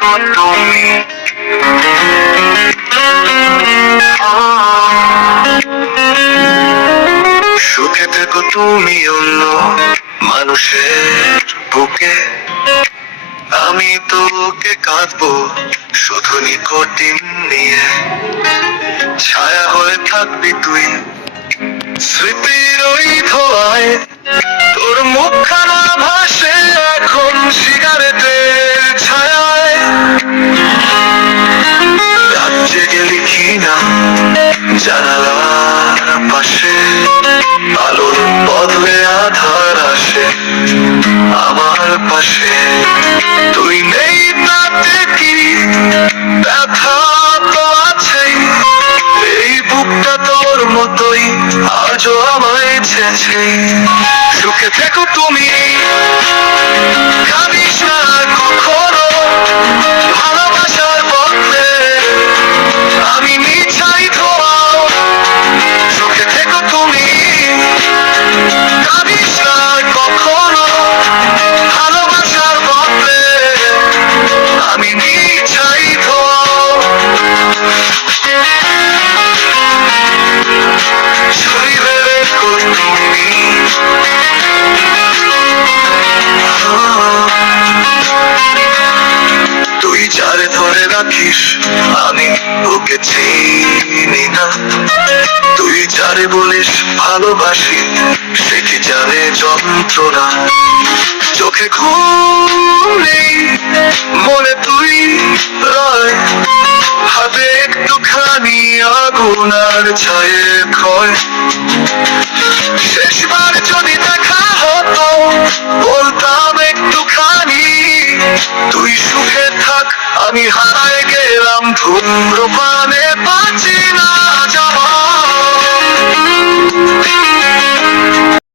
থেকো তুমি। সুখে থেকো তুমি অন্য মানুষের বুকে, আমি তোকে কাঁদবো শুধু নিকটিন নিয়ে। ছায়া হয়ে থাকবি তুই স্মৃতির ওই ধোঁয়ায়, তোর মুখখানা ভাসে এখন সিগারেটের ছায়ায়। রাত জেগে লিখি না জানালার পাশে, আলোর বদলে আধার আসে আমার পাশে। তুই নেই তাতে কি ব্যথা তো আছেই, এই বুকটা তোর মতোই আজও আমায় ছেছে। সুখে থেকো তুমি, কাঁদিস না কখনো ভালোবাসার বদলে আমি মিছাই ধোয়াও। সুখে থেকো তুমি, কাঁদিস না কখনো ভালোবাসার বদলে আমি মিছাই ধোয়াও। ছুঁইবে রেখো তুমি, তুই যারে ধরে রাখিস আমি ওকে চিনি না। তুই যারে বলিস ভালোবাসি সে কি জানে যন্ত্রণা। চোখে ঘুম নেই মনে তুই রয়, হাতে একটুখানি আগুন আর ছায়ে ক্ষয়। শেষবার যদি দেখা হতো বলতাম একটুখানি, তুই সুখে থাক আমি হারায় গেলাম ধূম্রপানে।